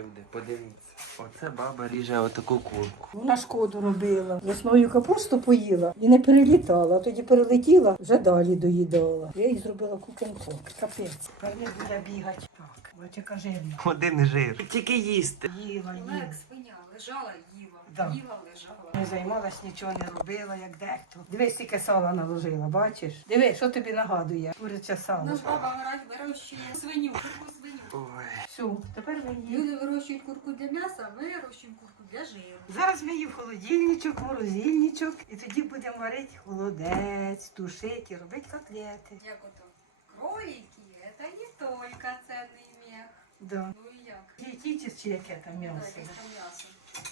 люди, подивіться. Оце баба ріже отаку курку. Вона шкоду робила. Весною капусту поїла і не перелітала, а тоді перелетіла, вже далі доїдала. Я їй зробила кукенко. Капець. Тепер не буде бігати. Так, от яка жирна. Один жир. Тільки їсти. Їла, їла. Олег свиня лежала, їла, Да. їла, лежала. Не займалась, нічого не робила, як дехто. Дивись, скільки сала наложила, бачиш? Диви, що тобі нагадує? Куряче сало. Наш баба вира- вирощує свиню, курку свиню. Ой. Все, тепер мені. Люди вирощують курку для м'яса, ми вирощуємо курку для жиру. Зараз ми її в холодильничок, морозильничок, і тоді будемо варити холодець, тушити, робити котлети. Як ото кролики, це не тільки цінний мех. Да. Ну і як? Дієтичес чи яке там Так, м'ясо? як там м'ясо.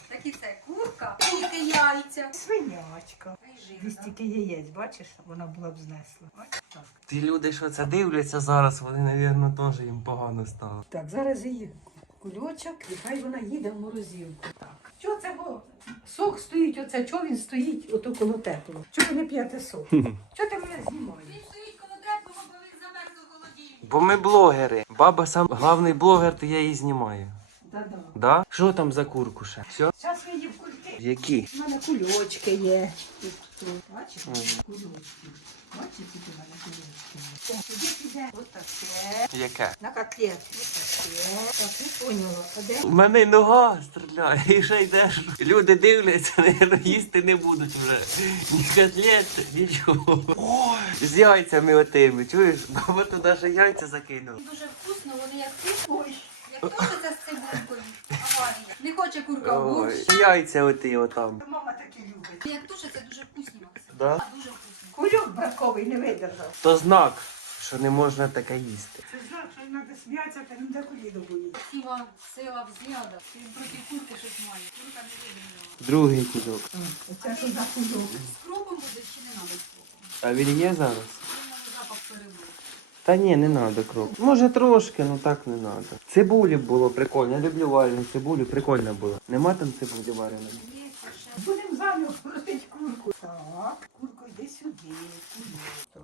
Так і це курка, тільки яйця. Свинячка. Десь тільки яєць, бачиш, вона була б знесла. Ось так. Ті люди, що це дивляться зараз, вони, мабуть, теж їм погано стало. Так, зараз її кульочок, і хай вона їде в морозилку. Так. Що це бо? Сок стоїть, оце, чого він стоїть ото коло теплого? Чого ви не п'єте сок? Чого ти мене знімаєш? Він стоїть коло теплого, бо він замерз у. Бо ми блогери. Баба сам главний блогер, то я її знімаю. Да-да. Да? Що там за курку ще? Все? Зараз її в кульки. Які? У мене кульочки є. Тут. Кульочки. Бачиш, які в мене кульочки є. О, Туди піде отаке. Яке? На котлет. Отаке. Так, не поняла. А де? У мене нога стріляє, і ще йдеш. Люди дивляться, наверно, їсти не будуть вже. Ні котлети, нічого. Ой, з яйцями отими, чуєш? Баба туди ще яйця закинула. Дуже вкусно, вони як ти, Ой. Як тушиться з цибулькою. Аварія. Не хоче курка в Ой, борщ. яйця оті отам. Мама такі любить. Як тушиться, дуже вкусні, Максим. Да? Дуже вкусно. Кульок браковий не видержав. То знак, що не можна таке їсти. Це знак, що треба сміятися, та не до коліну боїться. Сила, взгляда. Він проти курки щось має. Курка не видно. Другий кусок. Оце що за кульок. З кропом буде чи не треба з кропом? А він є зараз? Він може запах перебув. Та ні, не треба кроп. Може трошки, ну так не треба. Цибулі було прикольно. Я люблю варену цибулю, прикольно було. Нема там цибулі вареної? Є ще. Будемо заново крутити курку. Так, курку йди сюди. Так.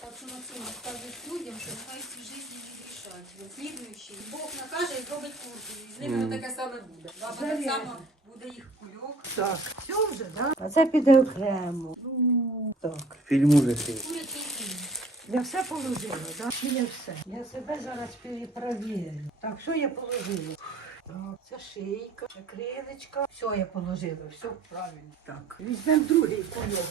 Так що Максим скажуть людям, що нехай ці житті не грішать. Бо слідуючий Бог накаже і зробить курку. І з ними Мгм. таке саме буде. Баба так само буде їх кульок. Так, все вже, так? А це піде окремо. Ну, так. Фільм ужасів. Я все положила, так? Чи я все? Я себе зараз перепровірю. Так, що я положила? Так, це шийка, це крилечка. Все я положила, все правильно. Так. Візьмемо другий кульок.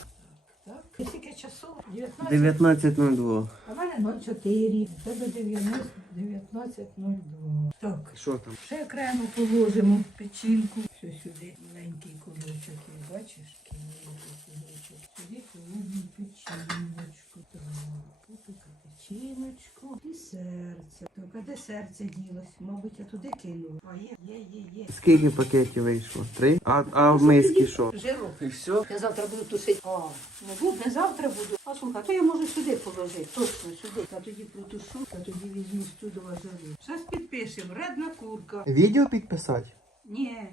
Так. І Скільки часу? 19. 19.02. А в мене 04. Це до 90, 19.02. Так. Що там? Ще окремо положимо печінку. Все сюди маленький кулочок, бачиш? Маленький кулочок. Сюди положимо печіночку. Так, печіночку і серце. Так, а де серце ділось? Мабуть, я туди кинула. А є, є, є, є. Скільки пакетів вийшло? Три? А, а в миски що? Жирок. І все? Я завтра буду тусити. А, не буду, не завтра буду. А слухай, то я можу сюди положити. Точно сюди. А тоді протушу, а тоді візьму з чудова жару. Зараз підпишемо. Редна курка. Відео підписати? Ні.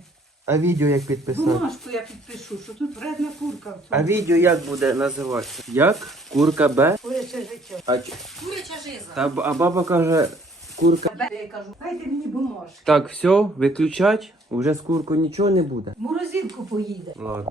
А відео як підписати? Бумажку я підпишу, що тут вредна курка в А відео як буде називатися? Як? Курка Б? Куряче життя. А, ч- Куряча жиза. та, б- а баба каже, курка. Я кажу, дайте мені бумажки. Так, все, виключать, уже з куркою нічого не буде. В Морозилку поїде. Ладно.